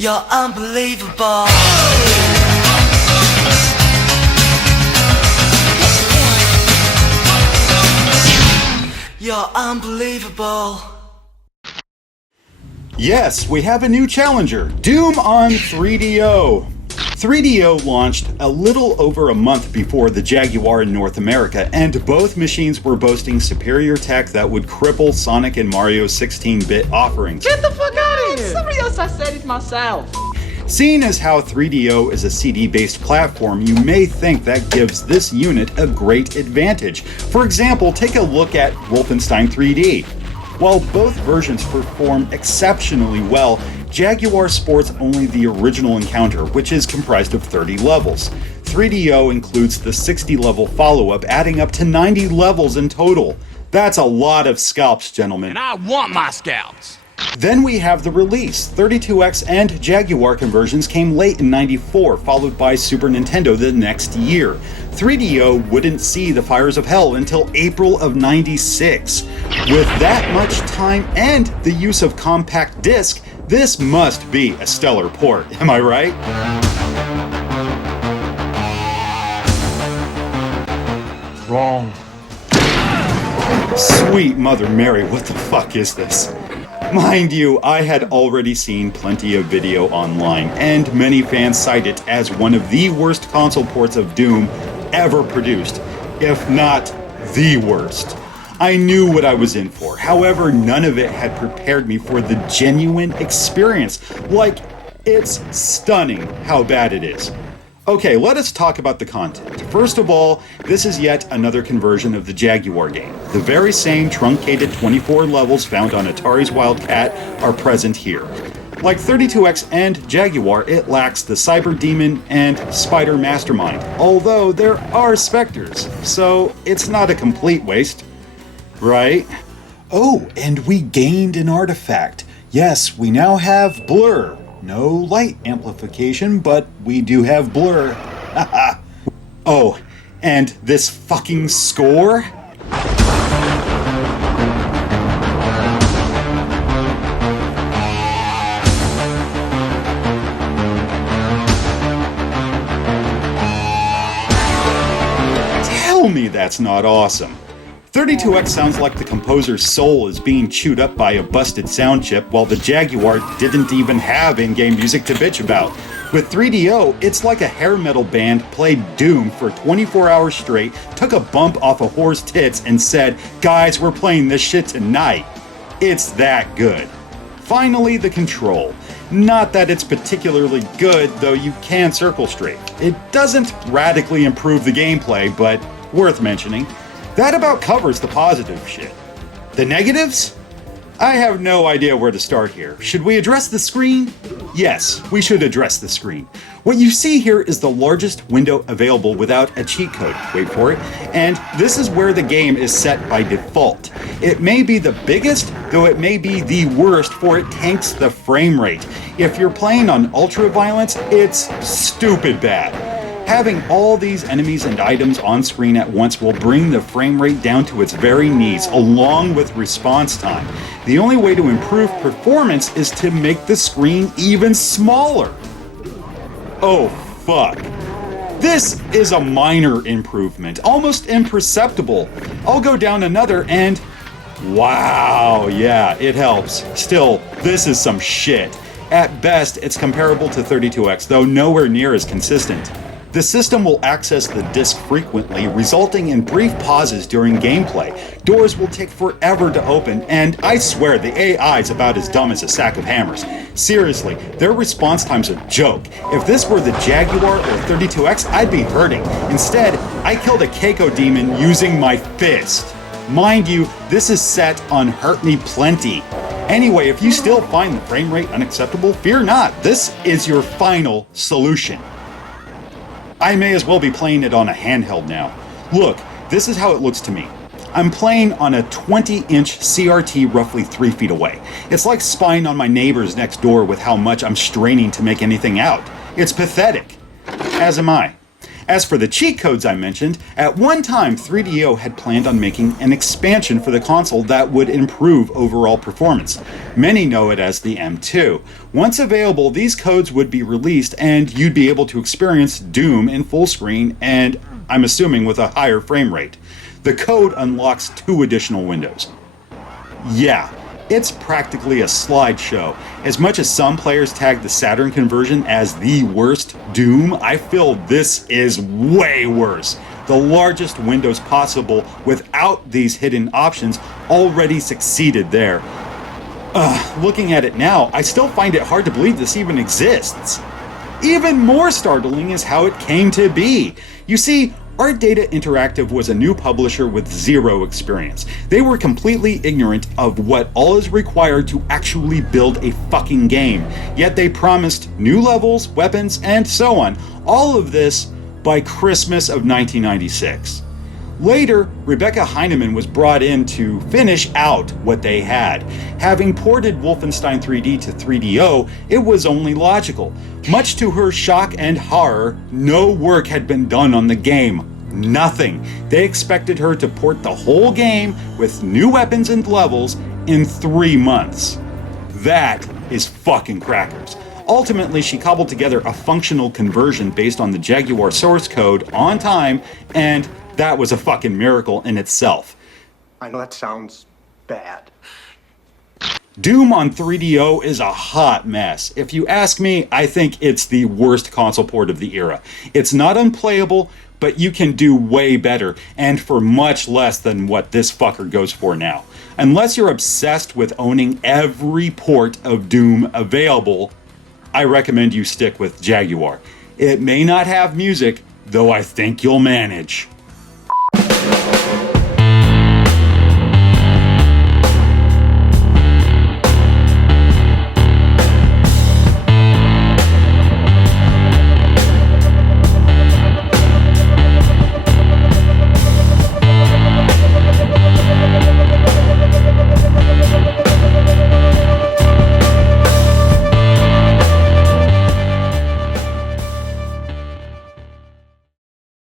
You're unbelievable. You're unbelievable. Yes, we have a new challenger, Doom on 3DO. 3DO launched a little over a month before the Jaguar in North America, and both machines were boasting superior tech that would cripple Sonic and Mario's 16-bit offerings. Get the fuck out of here! Somebody else, I said it myself. Seeing as how 3DO is a CD-based platform, you may think that gives this unit a great advantage. For example, take a look at Wolfenstein 3D. While both versions perform exceptionally well, Jaguar sports only the original encounter, which is comprised of 30 levels. 3DO includes the 60-level follow-up, adding up to 90 levels in total. That's a lot of scalps, gentlemen. And I want my scalps! Then we have the release. 32X and Jaguar conversions came late in '94, followed by Super Nintendo the next year. 3DO wouldn't see the fires of hell until April of '96. With that much time and the use of compact disc, this must be a stellar port, am I right? Wrong. Sweet Mother Mary, what the fuck is this? Mind you, I had already seen plenty of video online, and many fans cite it as one of the worst console ports of Doom ever produced, if not the worst. I knew what I was in for, however, none of it had prepared me for the genuine experience. Like, it's stunning how bad it is. Okay, let us talk about the content. First of all, this is yet another conversion of the Jaguar game. The very same truncated 24 levels found on Atari's Wildcat are present here. Like 32X and Jaguar, it lacks the Cyber Demon and Spider Mastermind, although there are specters, so it's not a complete waste, right? Oh, and we gained an artifact. Yes, we now have blur. No light amplification, but we do have blur. Haha. Oh, and this fucking score? Tell me that's not awesome. 32X sounds like the composer's soul is being chewed up by a busted sound chip, while the Jaguar didn't even have in-game music to bitch about. With 3DO, it's like a hair metal band played Doom for 24 hours straight, took a bump off a whore's tits, and said, "Guys, we're playing this shit tonight." It's that good. Finally, the control. Not that it's particularly good, though you can circle straight. It doesn't radically improve the gameplay, but worth mentioning. That about covers the positive shit. The negatives? I have no idea where to start here. Should we address the screen? Yes, we should address the screen. What you see here is the largest window available without a cheat code. Wait for it. And this is where the game is set by default. It may be the biggest, though it may be the worst, for it tanks the frame rate. If you're playing on ultra violence, it's stupid bad. Having all these enemies and items on screen at once will bring the frame rate down to its very knees, along with response time. The only way to improve performance is to make the screen even smaller. Oh, fuck. This is a minor improvement, almost imperceptible. I'll go down another and... wow, yeah, it helps. Still, this is some shit. At best, it's comparable to 32X, though nowhere near as consistent. The system will access the disc frequently, resulting in brief pauses during gameplay. Doors will take forever to open, and I swear the AI is about as dumb as a sack of hammers. Seriously, their response time's a joke. If this were the Jaguar or 32X, I'd be hurting. Instead, I killed a Keiko demon using my fist. Mind you, this is set on Hurt Me Plenty. Anyway, if you still find the frame rate unacceptable, fear not, this is your final solution. I may as well be playing it on a handheld now. Look, this is how it looks to me. I'm playing on a 20-inch CRT roughly 3 feet away. It's like spying on my neighbors next door with how much I'm straining to make anything out. It's pathetic. As am I. As for the cheat codes I mentioned, at one time 3DO had planned on making an expansion for the console that would improve overall performance. Many know it as the M2. Once available, these codes would be released and you'd be able to experience Doom in full screen and, I'm assuming, with a higher frame rate. The code unlocks 2 additional windows. Yeah, it's practically a slideshow. As much as some players tag the Saturn conversion as the worst Doom, I feel this is way worse. The largest windows possible without these hidden options already succeeded there. Looking at it now, I still find it hard to believe this even exists. Even more startling is how it came to be. You see, Art Data Interactive was a new publisher with zero experience. They were completely ignorant of what all is required to actually build a fucking game. Yet they promised new levels, weapons, and so on. All of this by Christmas of 1996. Later, Rebecca Heinemann was brought in to finish out what they had. Having ported Wolfenstein 3D to 3DO, it was only logical. Much to her shock and horror, no work had been done on the game. Nothing. They expected her to port the whole game with new weapons and levels in 3 months. That is fucking crackers. Ultimately, she cobbled together a functional conversion based on the Jaguar source code on time, and that was a fucking miracle in itself. I know that sounds bad. Doom on 3DO is a hot mess. If you ask me, I think it's the worst console port of the era. It's not unplayable, but you can do way better, and for much less than what this fucker goes for now. Unless you're obsessed with owning every port of Doom available, I recommend you stick with Jaguar. It may not have music, though I think you'll manage.